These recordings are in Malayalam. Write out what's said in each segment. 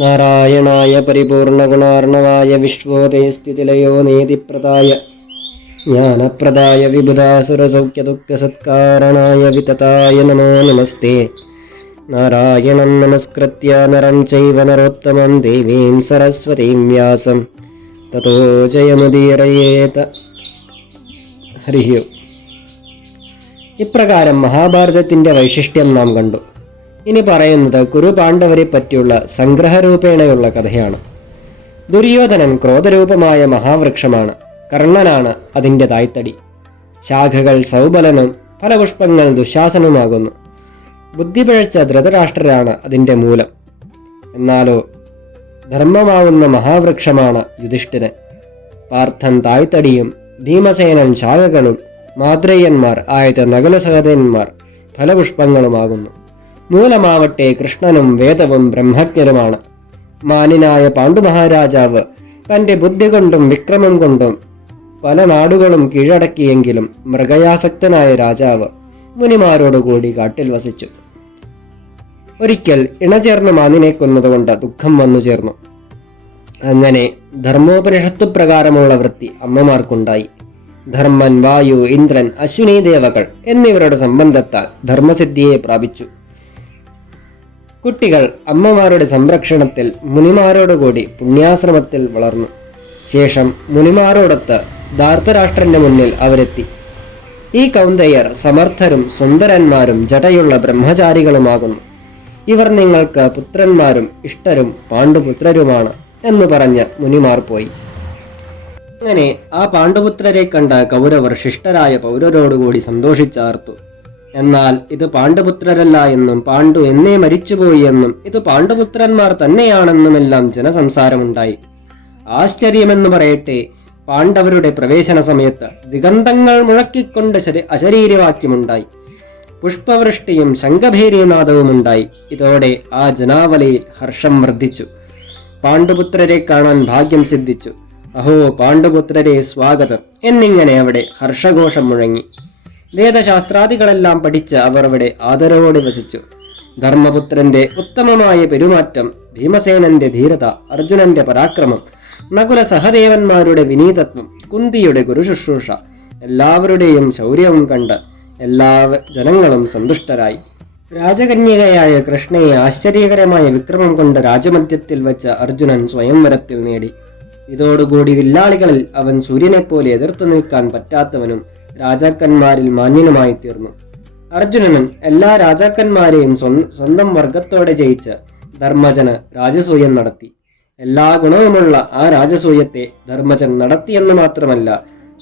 നാരായണായ പരിപൂർണഗുണാർണവായ വിശ്വോദയസ്ഥിതിലയോ നീതിപ്രദായ ജ്ഞാനപ്രദായ വിബുധാസുരസൗഖ്യദുഃഖസത്കാരണായ വിതതായ നമോ നമസ്തേ. നാരായണം നമസ്കൃത്യ നരം ചൈവ നരോത്തമം ദേവീം സരസ്വതീം വ്യാസം തതോ ജയമുദീരയേത. ഹരി ഓം. ഇപ്രകാരം മഹാഭാരതത്തിന്റെ വൈശിഷ്ട്യം നാം കണ്ടു. ഇനി പറയുന്നത് കുരുപാണ്ഡവരെ പറ്റിയുള്ള സംഗ്രഹരൂപേണയുള്ള കഥയാണ്. ദുര്യോധനൻ ക്രോധരൂപമായ മഹാവൃക്ഷമാണ്. കർണനാണ് അതിൻ്റെ തായ്തടി. ശാഖകൾ സൗബലനും ഫലപുഷ്പങ്ങൾ ദുശാസനുമാകുന്നു. ബുദ്ധി പിഴച്ച ധൃതരാഷ്ട്രരാണ് അതിൻ്റെ മൂലം. എന്നാലോ ധർമ്മമാവുന്ന മഹാവൃക്ഷമാണ് യുധിഷ്ഠിരൻ. പാർത്ഥൻ തായ്തടിയും ഭീമസേനൻ ശാഖകളും മാദ്രേയന്മാർ ആയത് നകുലസഹദേവന്മാർ ഫലപുഷ്പങ്ങളുമാകുന്നു. മൂലമാവട്ടെ കൃഷ്ണനും വേദവും ബ്രഹ്മജ്ഞരുമാണ്. മാന്യനായ പാണ്ഡുമഹാരാജാവ് തൻ്റെ ബുദ്ധി കൊണ്ടും വിക്രമം കൊണ്ടും പല നാടുകളും കീഴടക്കിയെങ്കിലും മൃഗയാസക്തനായ രാജാവ് മുനിമാരോടുകൂടി കാട്ടിൽ വസിച്ചു. ഒരിക്കൽ ഇണചേർന്ന മാനിനെ കൊന്നതുകൊണ്ട് ദുഃഖം വന്നു ചേർന്നു. അങ്ങനെ ധർമ്മോപനിഷത്തു പ്രകാരമുള്ള വൃത്തി അമ്മമാർക്കുണ്ടായി. ധർമ്മൻ, വായു, ഇന്ദ്രൻ, അശ്വിനി ദേവകൾ എന്നിവരുടെ സംബന്ധത്താൽ ധർമ്മസിദ്ധിയെ പ്രാപിച്ചു. കുട്ടികൾ അമ്മമാരുടെ സംരക്ഷണത്തിൽ മുനിമാരോടുകൂടി പുണ്യാശ്രമത്തിൽ വളർന്നു. ശേഷം മുനിമാരോടൊത്ത് ധാർത്തരാഷ്ട്രന്റെ മുന്നിൽ അവരെത്തി. ഈ കൗന്ദയർ സമർത്ഥരും സുന്ദരന്മാരും ജടയുള്ള ബ്രഹ്മചാരികളുമാകുന്നു. ഇവർ നിങ്ങൾക്ക് പുത്രന്മാരും ഇഷ്ടരും പാണ്ഡുപുത്രരുമാണ് എന്ന് പറഞ്ഞ് മുനിമാർ പോയി. അങ്ങനെ ആ പാണ്ഡുപുത്രരെ കണ്ട കൗരവർ ശിഷ്ടരായ പൗരരോടുകൂടി സന്തോഷിച്ചാർത്തു. എന്നാൽ ഇത് പാണ്ഡുപുത്രരല്ല എന്നും പാണ്ഡു എന്നേ മരിച്ചുപോയി എന്നും ഇത് പാണ്ഡുപുത്രന്മാർ തന്നെയാണെന്നുമെല്ലാം ജനസംസാരമുണ്ടായി. ആശ്ചര്യമെന്ന് പറയട്ടെ, പാണ്ഡവരുടെ പ്രവേശന സമയത്ത് ദിഗന്ധങ്ങൾ മുഴക്കിക്കൊണ്ട് അശരീരവാക്യമുണ്ടായി. പുഷ്പവൃഷ്ടിയും ശംഖഭേരീനാദവുമുണ്ടായി. ഇതോടെ ആ ജനാവലിയിൽ ഹർഷം വർദ്ധിച്ചു. പാണ്ഡുപുത്രരെ കാണാൻ ഭാഗ്യം സിദ്ധിച്ചു. അഹോ പാണ്ഡുപുത്രരെ സ്വാഗതം എന്നിങ്ങനെ അവിടെ ഹർഷഘോഷം മുഴങ്ങി. വേദശാസ്ത്രാദികളെല്ലാം പഠിച്ച് അവർ അവിടെ ആദരവോടെ വസിച്ചു. ധർമ്മപുത്രന്റെ ഉത്തമമായ പെരുമാറ്റം, ഭീമസേനന്റെ ധീരത, അർജുനന്റെ പരാക്രമം, നകുല സഹദേവന്മാരുടെ വിനീതത്വം, കുന്തിയുടെ ഗുരുശുശ്രൂഷ, എല്ലാവരുടെയും ശൗര്യവും കണ്ട് എല്ലാ ജനങ്ങളും സന്തുഷ്ടരായി. രാജകന്യകയായ കൃഷ്ണയെ ആശ്ചര്യകരമായ വിക്രമം കൊണ്ട് രാജമധ്യത്തിൽ വെച്ച് അർജുനൻ സ്വയംവരത്തിൽ നേടി. ഇതോടുകൂടി വില്ലാളികളിൽ അവൻ സൂര്യനെപ്പോലെ എതിർത്തു നിൽക്കാൻ പറ്റാത്തവനും രാജാക്കന്മാരിൽ മാന്യനുമായി തീർന്നു. അർജുനൻ എല്ലാ രാജാക്കന്മാരെയും സ്വന്തം വർഗത്തോടെ ജയിച്ച് ധർമ്മജന് രാജസൂയം നടത്തി. എല്ലാ ഗുണവുമുള്ള ആ രാജസൂയത്തെ ധർമ്മജൻ നടത്തിയെന്ന് മാത്രമല്ല,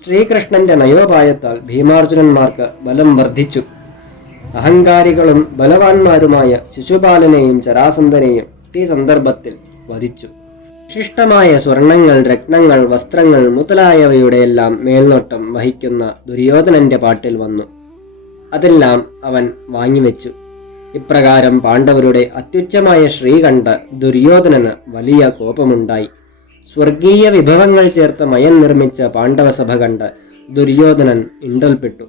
ശ്രീകൃഷ്ണന്റെ നയോപായത്താൽ ഭീമാർജുനന്മാർക്ക് ബലം വർദ്ധിച്ചു. അഹങ്കാരികളും ബലവാന്മാരുമായ ശിശുപാലനെയും ജരാസന്ധനെയും ഈ സന്ദർഭത്തിൽ വധിച്ചു. വിശിഷ്ടമായ സ്വർണങ്ങൾ, രത്നങ്ങൾ, വസ്ത്രങ്ങൾ മുതലായവയുടെയെല്ലാം മേൽനോട്ടം വഹിക്കുന്ന ദുര്യോധനന്റെ പാട്ടിൽ വന്നു. അതെല്ലാം അവൻ വാങ്ങിവെച്ചു. ഇപ്രകാരം പാണ്ഡവരുടെ അത്യുച്ചമായ ശ്രീ കണ്ട് ദുര്യോധനന് വലിയ കോപമുണ്ടായി. സ്വർഗീയ വിഭവങ്ങൾ ചേർത്ത് മയം നിർമ്മിച്ച പാണ്ഡവസഭ കണ്ട് ദുര്യോധനൻ ഇണ്ടൽപ്പെട്ടു.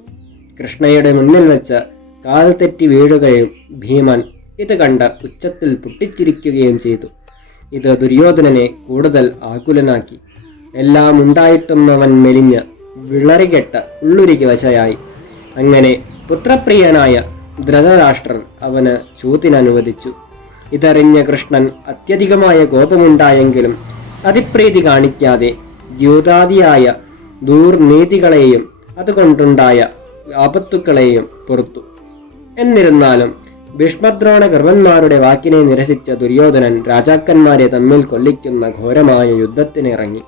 കൃഷ്ണയുടെ മുന്നിൽ വെച്ച് കാൽ തെറ്റി വീഴുകയും ഭീമൻ ഇത് കണ്ട് ഉച്ചത്തിൽ പൊട്ടിച്ചിരിക്കുകയും ചെയ്തു. ഇത് ദുര്യോധനനെ കൂടുതൽ ആകുലനാക്കി. എല്ലാം ഉണ്ടായിട്ടും അവൻ മെലിഞ്ഞ് വിളറികെട്ട ഉള്ളുരിക്ക് വശയായി. അങ്ങനെ പുത്രപ്രിയനായ ധൃതരാഷ്ട്രൻ അവന് ചൂതിനനുവദിച്ചു. ഇതറിഞ്ഞ കൃഷ്ണൻ അത്യധികമായ കോപമുണ്ടായെങ്കിലും അതിപ്രീതി കാണിക്കാതെ ദ്യൂതാദിയായ ദൂർനീതികളെയും അതുകൊണ്ടുണ്ടായ ആപത്തുക്കളെയും പൊറുത്തു. എന്നിരുന്നാലും ഭീഷ്മദ്രോണ ഗർവന്മാരുടെ വാക്കിനെ നിരസിച്ച ദുര്യോധനൻ രാജാക്കന്മാരെ തമ്മിൽ കൊല്ലിക്കുന്ന ഘോരമായ യുദ്ധത്തിനിറങ്ങി.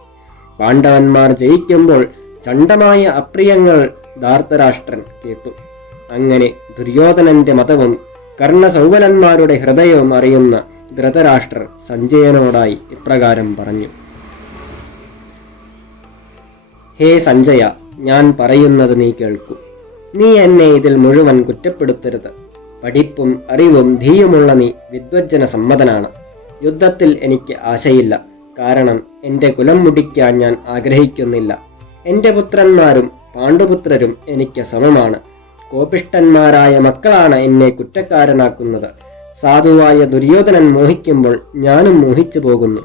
പാണ്ഡവന്മാർ ജയിക്കുമ്പോൾ ചണ്ഡമായ അപ്രിയങ്ങൾ ധാർത്തരാഷ്ട്രൻ കേട്ടു. അങ്ങനെ ദുര്യോധനന്റെ മതവും കർണസൗബലന്മാരുടെ ഹൃദയവും അറിയുന്ന ധൃതരാഷ്ട്രർ സഞ്ജയനോടായി ഇപ്രകാരം പറഞ്ഞു: ഹേ സഞ്ജയ, ഞാൻ പറയുന്നത് നീ കേൾക്കൂ. നീ എന്നെ ഇതിൽ മുഴുവൻ കുറ്റപ്പെടുത്തരുത്. പഠിപ്പും അറിവും ധീയുമുള്ള നീ വിദ്വജ്ജന സമ്മതനാണ്. യുദ്ധത്തിൽ എനിക്ക് ആശയില്ല. കാരണം എൻ്റെ കുലം മുടിക്കാൻ ഞാൻ ആഗ്രഹിക്കുന്നില്ല. എൻ്റെ പുത്രന്മാരും പാണ്ഡുപുത്രരും എനിക്ക് സമമാണ്. കോപിഷ്ഠന്മാരായ മക്കളാണ് എന്നെ കുറ്റക്കാരനാക്കുന്നത്. സാധുവായ ദുര്യോധനൻ മോഹിക്കുമ്പോൾ ഞാനും മോഹിച്ചു പോകുന്നു.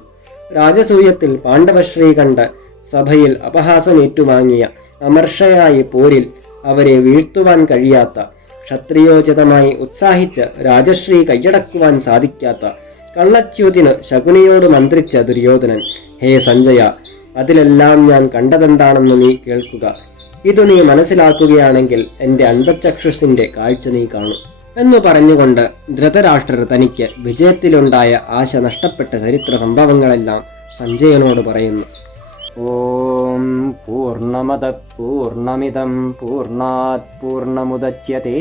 രാജസൂയത്തിൽ പാണ്ഡവശ്രീ കണ്ട് സഭയിൽ അപഹാസം ഏറ്റുവാങ്ങിയ അമർഷയായി പോരിൽ അവരെ വീഴ്ത്തുവാൻ കഴിയാത്ത, ക്ഷത്രിയോചിതമായി ഉത്സാഹിച്ച് രാജശ്രീ കൈയടക്കുവാൻ സാധിക്കാത്ത, കള്ളച്യൂതിന് ശകുനിയോട് മന്ത്രിച്ച ദുര്യോധനൻ. ഹേ സഞ്ജയ, അതിലെല്ലാം ഞാൻ കണ്ടതെന്താണെന്ന് നീ കേൾക്കുക. ഇതു നീ മനസ്സിലാക്കുകയാണെങ്കിൽ എൻ്റെ അന്തഃചക്ഷുസിൻ്റെ കാഴ്ച നീ കാണും എന്നു പറഞ്ഞുകൊണ്ട് ധൃതരാഷ്ട്രർ തനിക്ക് വിജയത്തിലുണ്ടായ ആശ നഷ്ടപ്പെട്ട ചരിത്ര സംഭവങ്ങളെല്ലാം സഞ്ജയനോട് പറയുന്നു. ഓം പൂർണ്ണമദ പൂർണ്ണമിദം പൂർണ്ണാത് പൂർണ്ണമുദച്യത്തെ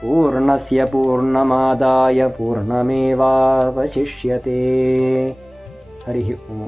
പൂർണ്ണസ്യ പൂർണ്ണമാദായ പൂർണ്ണമേവാവശിഷ്യത്തെ. ഹരി ഓം.